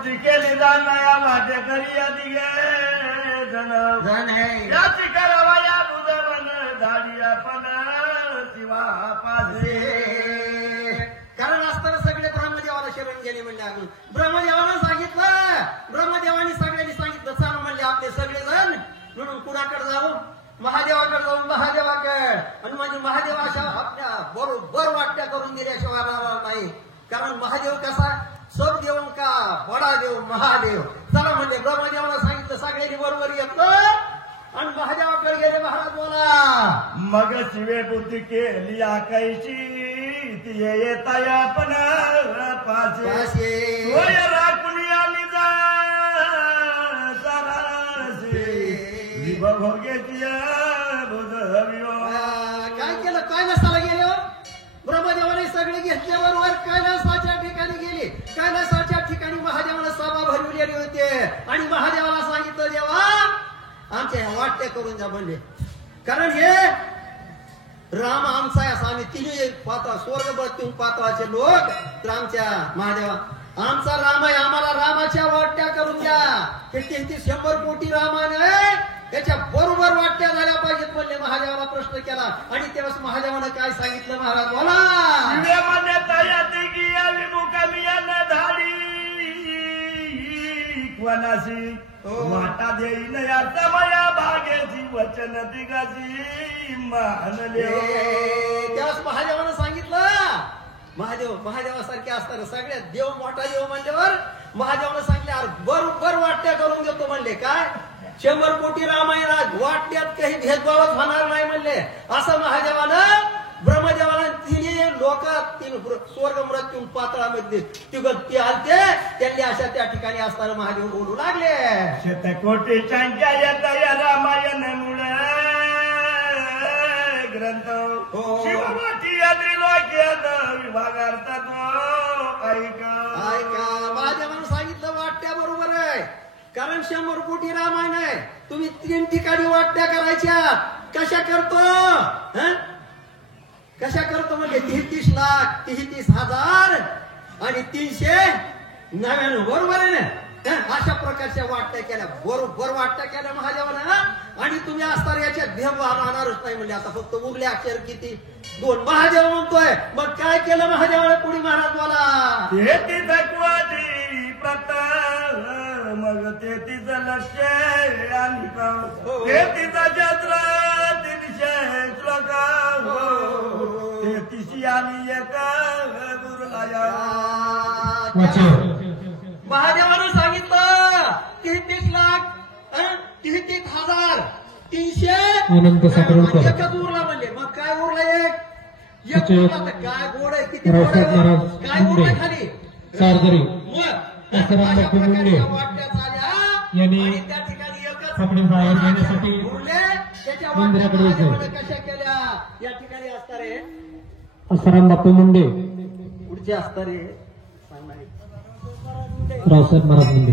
केली जाणाया माझ्या घरी आधी जण याची करावा या बुजवण झाडी आपण शिवा पासे. कारण असताना सगळे ब्रह्मदेवाला शरण गेले म्हणले. अजून ब्रह्मदेवानं सांगितलं, ब्रह्मदेवानी सगळ्यांनी सांगितलं चाल म्हणले आपले सगळेजण म्हणून कुणाकडे जाऊ, महादेवाकडे जाऊन महादेवाकडे. आणि म्हणजे महादेव अशा आपल्या बरोबर वाट्या करून दिल्याशिवाय राहणार नाही. कारण महादेव कसा सब देव का बडा देव महादेव. चला म्हणले ब्रह्मदेवाला सांगितलं, सगळ्यांनी बरोबर येतलं आणि महादेवाकडे गेले. महाराज बोला. मग शिवे बुद्धी केली आकायची ती येता आपण पासे राखुनी आली भोगेची काय केलं, कैलासाला गेले. ब्रह्मदेवाने सगळे घेतल्याबरोबर कैलासाच्या ठिकाणी गेले. कैलासाच्या ठिकाणी महादेवाला सभा भरविलेली होते आणि महादेवाला सांगितलं देवा आमच्या वाट्या करून जा म्हणले. कारण हे राम आमचा आहे असं आम्ही तिन्ही पाहतो, स्वर्ग बघून पाहतो असे लोक. तर आमच्या महादेवा आमचा राम आहे, आम्हाला रामाच्या वाट्या करून द्या. हे 100 कोटी रामाने त्याच्या बरोबर वाट्या झाल्या पाहिजेत म्हणले. महादेवाला प्रश्न केला आणि तेव्हाच महादेवानं काय सांगितलं महाराज बोला. वनाशी वाटा देईन या भाग्याची वचन दिगाची मानले. त्यावेळेस महादेवानं सांगितलं, महादेवासारखे असताना सगळ्यात देव मोठा देव म्हणल्यावर महादेवानं सांगितलं बरोबर वाट्या करून देतो म्हणले. काय 100 कोटी रामायणात वाट्यात काही भेदभावच होणार नाही म्हणले. असं महादेवानं ब्रह्मदेवाला तिने लोकात 3 स्वर्ग मृत्यू पातळामध्ये ती आलते त्यांनी अशा त्या ठिकाणी असताना महादेव बोलू लागले. 100 संख्या येत या रामायण मुळे ग्रंथ शिवमाती त्रिलोक्यात विभागार्थात ऐका. महादेवानं सांगितलं वाट्या बरोबर आहे. कारण 100 कोटी रामायण आहे. तुम्ही 3 ठिकाणी वाट्या करायच्या. कशा करतो म्हणजे 33 लाख 33,000 आणि 399 बरोबर आहे ना. अशा प्रकारच्या वाट्या केल्या, बरोबर वाट्या केल्या महादेवानं. आणि तुम्ही असताना याच्यात भेदभाव राहणारच नाही म्हणजे. आता फक्त उरले अक्षर किती 2 महादेव म्हणतोय. मग काय केलं महादेवाने पुढे महाराज बोला. मग ते तिचं लक्ष आणि ते तिचा चंद्र 300 श्लोक ते तिशी आणि एक गुरुलाया. महादेवानं सांगितलं 33 लाख 33,000 300 एकच उरला म्हणले. मग काय उरला एक उरला तर काय गोड आहे किती गोड आहे काय उरला खाली वाट्या झाल्या आणि त्या ठिकाणी त्याच्या वाट्या कशा केल्या या ठिकाणी असणारे आसाराम बापू मुंडे पुढचे असणारे रावसाहेब महाराज मुंडे